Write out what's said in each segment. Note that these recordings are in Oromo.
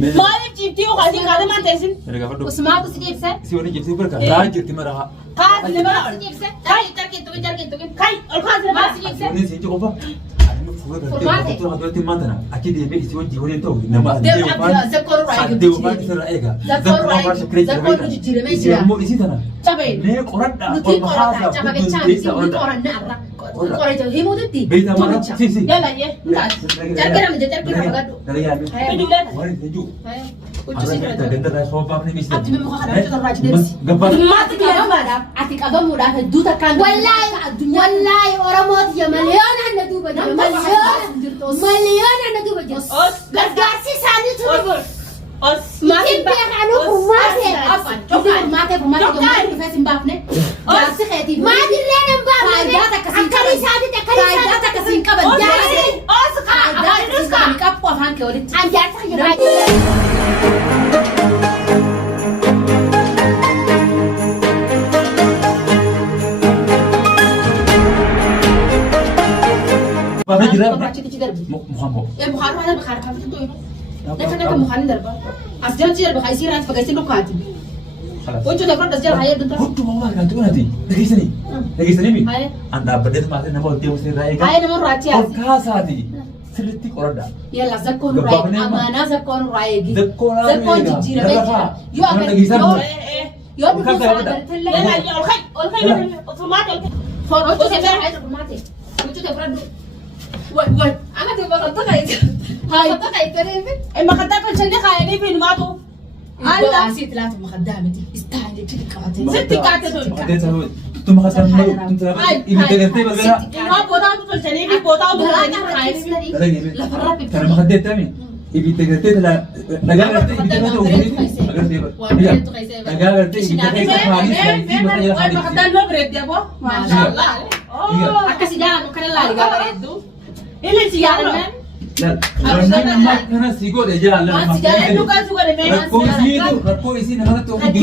maaliif jibtii ukaasii kaadee maan teessin? Usmaatu si jibse? Si wani jibsi barka raa jirti maraha. Kaasi nama Si jibse? Jarki tukin. kai ol kaasi nama Si jibse? Ni si qofa. Ani fuwe gartee fuutura hadootti maantana achi deemee isi wajji waliin ta'u nama addee waan Zakkoon addee waan isirra eega. Zakkoon waan shakiree jira. Zakkoon jijjiiramee Isi jira. immoo isi tana. Cabee. Nee qoradha. Nuti qorata cabagachaa miti qorannaa irra. Qorata himuutti. Beeyta mara si. yalla yee Jarki nama jarki nama gadhu. Dara yaami. Iduudhaan. Wani tenju. Uccu si Arra dandara soofaa fi misi. Ati memang kadang kita rajin deemsi. Gabbaa. maati Qabamuudhaaf ati qabamuudhaaf hedduu takkaan Wallahi Oromooti ya miliyoona na duuba jira miliyoona na duuba jira gargaarsi isaaniitu ni bor os maatiin beekaanu kurmaate Maate jommaa dhufee sin baafne. Jaarsi keetiif. maatirree nan baafne akkanii isaatitti akkanii Faayidaa isaatitti akkasiin qaban. jaarsi os Faayidaa akkasiin qaban qabxu afaan kee walitti. an jaarsa jira Baafna jira. Barbaachitti darbi. Muhammad. Bukhari waan darba kaartaa fitu to'inu. Naka Bukhari darba. As jalchi darba kaisii raas fagaisii dhukkaati. Wancu darba das jala hayya dunta. Hutu mawaa kan tuh nanti. Dhageessanii. Dhageessanii mi? Hayya. An dhaabbadheet maatii nama walitti deemu sirraa eegaa. Hayya nama raachii Ol as. kaasaati. Sirriitti qoradha. Yalla zakkoon raayee amaanaa zakkoon raayee. Zakkoon jijjiiramee jira. Yoo Kan agar dhageessan. yoo dhufu isaa agartillee. yalla yee ol kai fumaate ol kai Wancu seeraa hayya dhugmaate. Wancu tee fudhadhu. Wai. Ana tee bakka kaayite. Hayya bakka kaayite reefi. makkataa tolchanii kaayanii fi numaatu Allah asii tilaatu makaddaa miti. Istaayilii tili qabatee. sitti kaate tolcha Makatee ta'uu. Tuma kasan mau. Ibidda gartee balbala. inoo bootaatu tolchanii fi bootaatu tolchanii kaayanii Lafarra bifa. Kana makatee tami. Ibidda gartee dhagaa gartee ibidda irra ta'u agartee dhagaa gartee ibidda keessa kaanii Wai makkataan noo bireeddi aboo maashaallah Akkasi jaalatu kana laali gaafa hedduu. illi si yaaduu Kana si godhe jaalala. Duukaa si godhe mee Rakkoo isii namarratti ofii Ati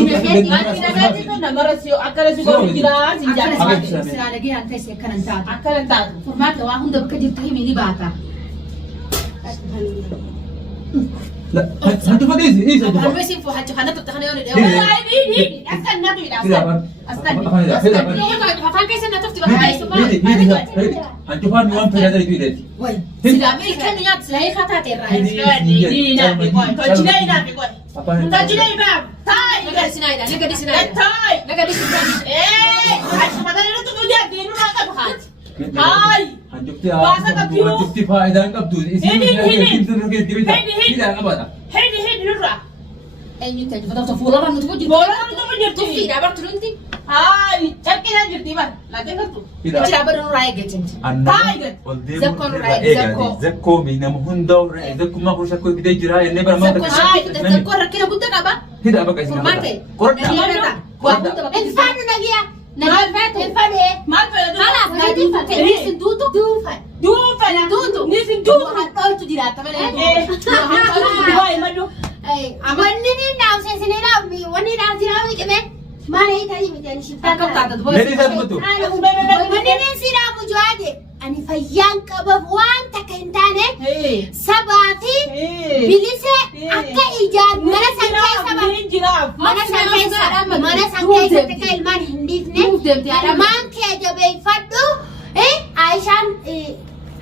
nameetti kun namara si akkana si godhu jira si jaallatu. Silaa lagee aan ta'e akkanan taatu. Akkana taatu. Furmaata waa hunda bakka jirtu himi ni baata. Hantu fageessi isa jira. Harmee siin fuuhachu kana tuttu kana yoo ni Hidhi. dheewa. Wallahi biidhi akkan natu hidha askan. Afaan keessa na tufti bakka keessumaa. Hanjufaan waan fayyada itti hidhetti. Wai. Silaa milkaan nu nyaatu silaa hiikaa taate irraa. Tolchinee hidhaa fi godhe. Tolchinee hidhaa. Taa'ii. Nagadi sinaayidha. Nagadi sinaayidha. Taa'ii. Nagadi sinaayidha. Asumatan irratti nu deebiin nurraa qabu haati. Taa'ii. Hanjufti faayidaa hin qabdu. Hidhaa qabata. Hidhi nurraa. Eenyutti ajjifata fuulara nuti wajjin. Fuulara nuti wajjin. Tuffiidhaa bartu nuti. Taa'ii. Calqinaan jirti bara. Laggeen jirtu. Ichi dhaabbata nurraa eeggachiiti. Zakkoo nama hundaa zakkuma kun shakkoo fidee jira ennee bara maata. Zakkoo rakkina guddaa qaba. Hidhaa bakka isin Furmaate. qoradhaa. Waa hunda bakka ilfaanu nagiya Maal nagifate ilfadee Maal fayyadu? Kalaaf gadi fakkeenya sin duutu. duufan Duufana. Duutu. Ni sin duutu. Waan dhooltu jiraata malee. Waa imadu. wanni ni dhaabsesine dhaabni wanni dhaabsinaaf qime maal hiitanii mitanii shiftaa Akka taata Lady dubbatu. Sasmutu. wanni ni si dhaabu jaade ani fayyaan qabaaf waan takka hin taane sabaa fi bilise akka ijaan mana san keessa mana san keessatti akka ilmaan hin dhiifne ilmaan kee jabeeffadhu Aishaan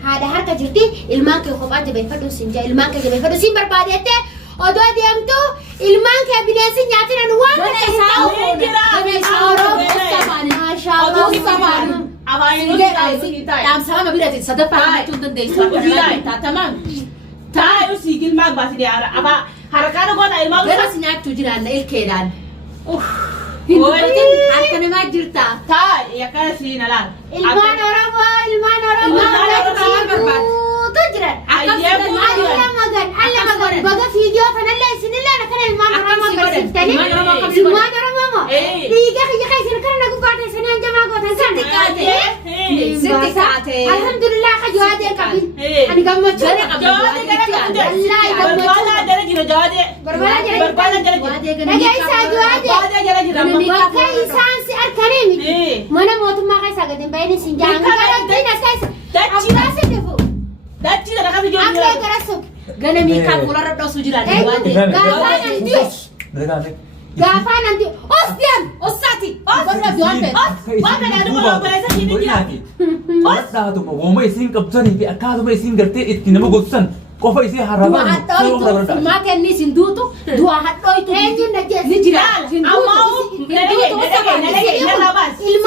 haadha harka jirti ilmaan kee kophaa jabeeffadhu sin jaa ilmaan kee jabeeffadhu sin barbaadette odoo deemtu ilmaan kee bineensi nyaatin waan kana hin ta'u Dhaamsama biraati sadaffaa jechuun dandeessu. Taa'ee siigil maal baasii dhiyaara. Abaa harkaan goota ilmaa Garas nyaachuu jiraanna ilkeedhaan. Hin dubbatin harka namaa jirta. taa'ee akkana siin alaal. ilmaan Oromoo tu jiran alla magan baga fiidiyoo kanallee isinillee akkana ilmaan Oromoo barsiiftanii ilmaan Oromoo dhiiga kiyya keessan kana nagu baate isinii hanjamaa gootan san Sitti kaate. alhamdulillah ka jawaadee qabin ani gammachuu Barbaadaa jala jira jawaadee. Barbaadaa jala jira. nagaa isaa jawaadee Barbaadaa jala jira. bakka isaan si arkanii miti mana mootummaa keessaa gadi hin bahin isin jaan garattiin as keessa abbaa si dhufu Dachii kana kan ijoollee akka jira. gara suuq Gana miikaa fuularra dhoosuu jira. Gaafa nanti osdian Ossaati. Warra du'aante. Waan kana dhuma obboleessa hin jira. Dhaatuma wooma isiin qabsanii fi akkaatuma isiin gartee itti nama gogsan qofa isii Dua harabaan hadhoitu makan ni sindutu. Dua hadhoitu ni jira. Ammoo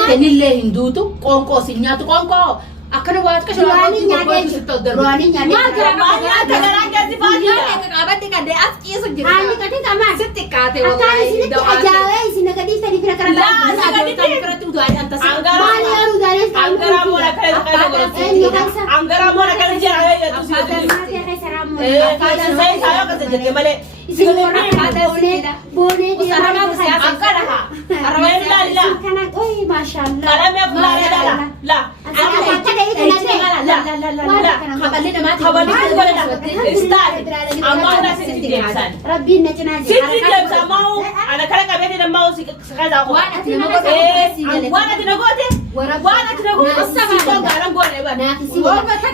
Kenillee hinduutu qoonqoo si nyaatu qoonqoo. Akkana waat ka shawaa Ruwaanii nyaatee jiru. Ruwaanii nyaatee Maal jiru. garaa gadi baadiyyaa. Qaabatti kadee as ciisa jira. Haalli gadi qamaan. Sitti kaatee Akkaan isinitti ajaa'ee isin gadi sadi fira kara Laa, laa. sagadi Kan biratti udaalee anta si. Maal yeroo udaalee Angara mola kana Angara mola kana jira ya tu sila tu. Saya kata jadi malah. Bonee Angara ha. Arwai la. kana oi masyaallah. Kalau me fulare la. La. Ana kata dai kana dai. La. Kaballi namaati. Kaballi boleh la. Start. Amma ada sisi deemsan. Rabbi na cinaa Sisi deemsan mau. Ana kana kabete na mau si kaza ko. Waan ati nama godhe Wana tinagote. Wana tinagote. Sisi garan gone ba.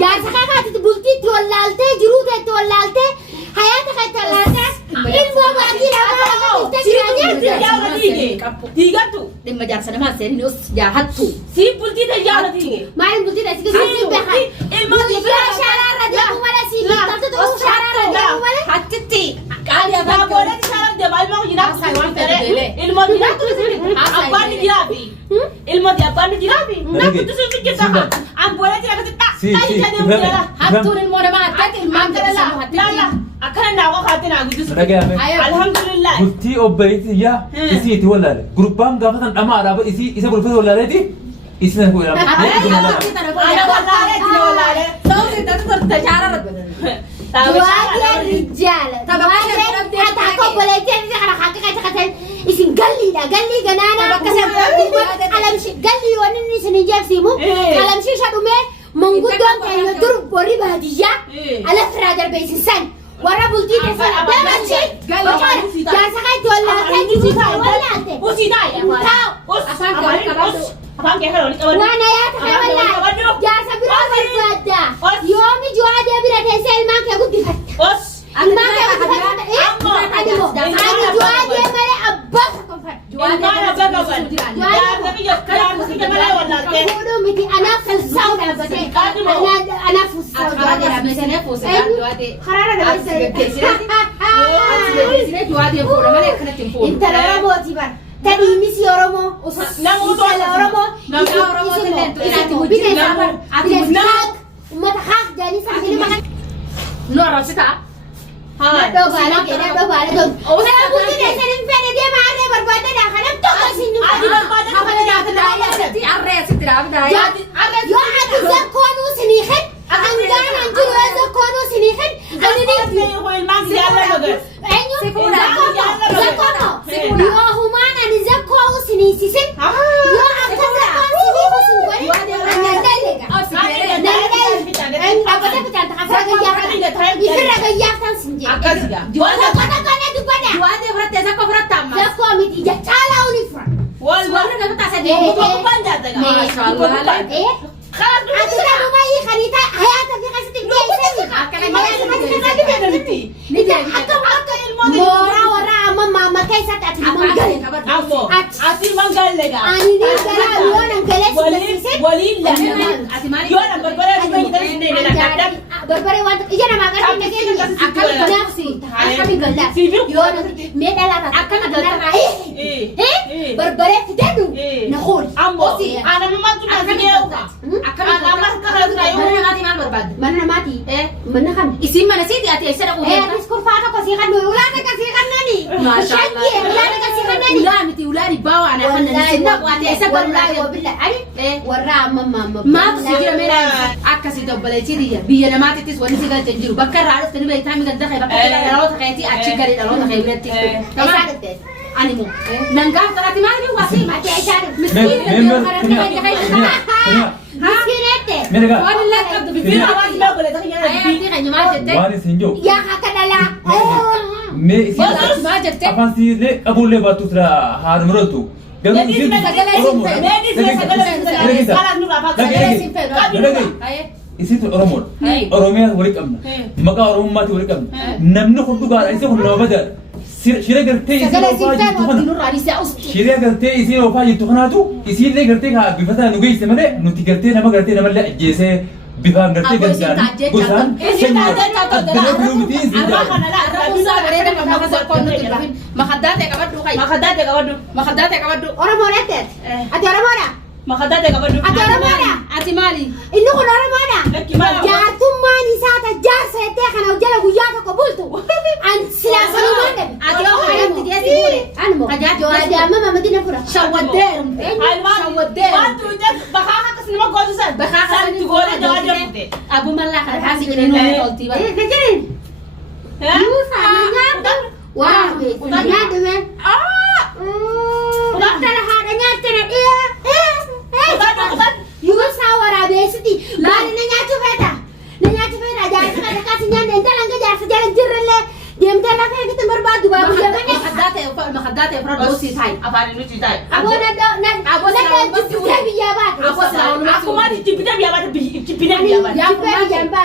jaarsa kakaatitti bultiitti wallaaltee jiruuteetti wallaaltee hayaata keetti wallaaltee ilmoo maatii lamaa Tigatu. Dhimma jaarsa namaa seenii os jaahattu. Si bultii ta jaala tige. maaliin bultiidha si gadi beekan Ilma biyyaa shaaraarra deemu malee si biqiltu ta'uu shaaraarra deemu malee Hattitti. Qaali abbaa boolatti shaara deema ilma hojii ilma abbaan ni jiraafi. Ilma abbaan ni jiraafi. Namni tusu fikkisa. An boolatti akkasi Hattuun ilmoo namaa hattatti ilmaan Angara la. Akkana naawwa kaatti naa guddisu. Alhamdulillah. Gurtii obboleetiyyaa isiiti wallaale. Gurbaan gaafa san dhamaadhaaf isa bulfata wallaaleeti. Isin kun Ana wallaale tine wallaale. Ta'uu sitti turte shaararra. Duwwaadiyaan rijaala. Duwwaadiyaan hataa obboleettiin isa kana akka kan takkatan isin galliidha. Gallii ganaana bakka qalamshi gallii waan inni isin ijaarsimu qalamshii shadhumee manguddoon keenya dur borii baadiyyaa ala firaa darbe isin san warra bultii keessa dabachi jaarsa kan itti wallaaltee jiru wallaalte. Afaan kee kana walitti qabadhu. Waan ayaata kan wallaalte jaarsa biroo barbaadda. Yoomi juwaadee bira teessee ilmaan kee guddifatta. Ilmaan kee guddifatta. Ani juwaadee malee abbaa fuudhuu miti anaaf fuusaa'u dhaabbatee anaaf fuusaa'u dhaabbatee karaara dabarsee intala Oromooti bara tadhii misi Oromoo intala Oromoo ummata haaq jaanii sangilima kan Nu arrabsitaa. nadhoo baala kee nadhoo baala ta'u kana bultii keessan hin fedhe deema harree barbaadadhaa kanam tokko isin nu yoo ati zakkoonuu sinii kan hangaan jiru yoo zakkoonuu sinii kan yoo humaan ani zakkoonuu sinii sisin yoo akka zakkoon sinii kusin godhe annan dallega dhabbata bitaan ta'a ifirra gayyaaftan sin jedhe zakkoota kana dubbadha zakkoo miti caalaa uni fura ati namuma hiikaniita hayaata fi qasitti mooraa warraa amma maamma keessatti ati Ati mangalle ga. ani ni garaa yoona galeessi barbaree waan ija namaa gara hin dhageenya akkami naafsi akkami gallaas yoona mee dhalaata akkami gallarraa barbaree fidadhu na hooli mana namaati mana kam Isin mana siti ati eessa dhaquu atis kurfaa tokko sii kan nuyi ulaata kan sii kan nani shakkii ulaata kan sii kan nani Ulaa miti ulaani baawaa ana kan nani sinna waati eessa wallahi barbaade. wabilla ani warra amma mamma Maatu si jira meera akkasii dobboleetii biyya namaatittis wanni si galchan jiru bakka irraa dhuftanii beektaa mi gadda kee bakka dhaloota keetii achi gadi dhaloota kee biratti. isaa dhufte Ani moo nangaaf talaati maali wasii ati isaa dhufte miskiinette waan illee qabdu bifina ayyaantii keenya maal jettee waan isin jiru yaa akka dhalaa mee isin maal jettee afaan siillee qabuullee baattu sira haadha muratu garuu isin إسيت الأرمون أرمية وريك أمنا مقا أرمات وريك أمنا نمنو خدو قال إسيت خلنا بدر شيرة قرتي إسيت وفاجي تخنا شيرة قرتي إسيت وفاجي تخناتو إسيت لي قرتي كا بفتح نوجي استمرة نوتي قرتي نما قرتي نما لا جيسه بفهم قرتي قرتان قصان أدنى بلومتي إسيت مخداتك أبدو خاي مخداتك أبدو Oromoonete ati Oromoodha Makadate kabadu. ati Oromoodha ati maali inni kun Oromoodha Lakki maali. jaartummaan isaa ta jaarsa jettee kana jala guyyaa tokko bultu an silaa sanumaan dhabe ati yoo haadamti geessi fuudhe anmo jawaadhi amma mamadina fura shawaddeerumte shawaddeerum Wantu jet bakaka kasnima godu san. bakaka san tu godu jawaadhi fute. abu mallaa kana haasi jedhee nuu tolti ba gajirin yuusa nyaata waraabe nyaata mee Dokter haadha nyaatana yuusa waraabeessiti maali na nyaachuu feeta jaarsa kana kaasi nyaanne intala nga jaarsa jala jirrellee deemtee lafee gitti barbaaddu baabu deemanii مخداتي فرد بوسي تاي Afaan nuti ta'i. aboona jibbitee biyyaa baate Akkuma jibbiidhaan biyyaa baate jibbiidhaan biyyaa baate. jibbitee biyyaa baate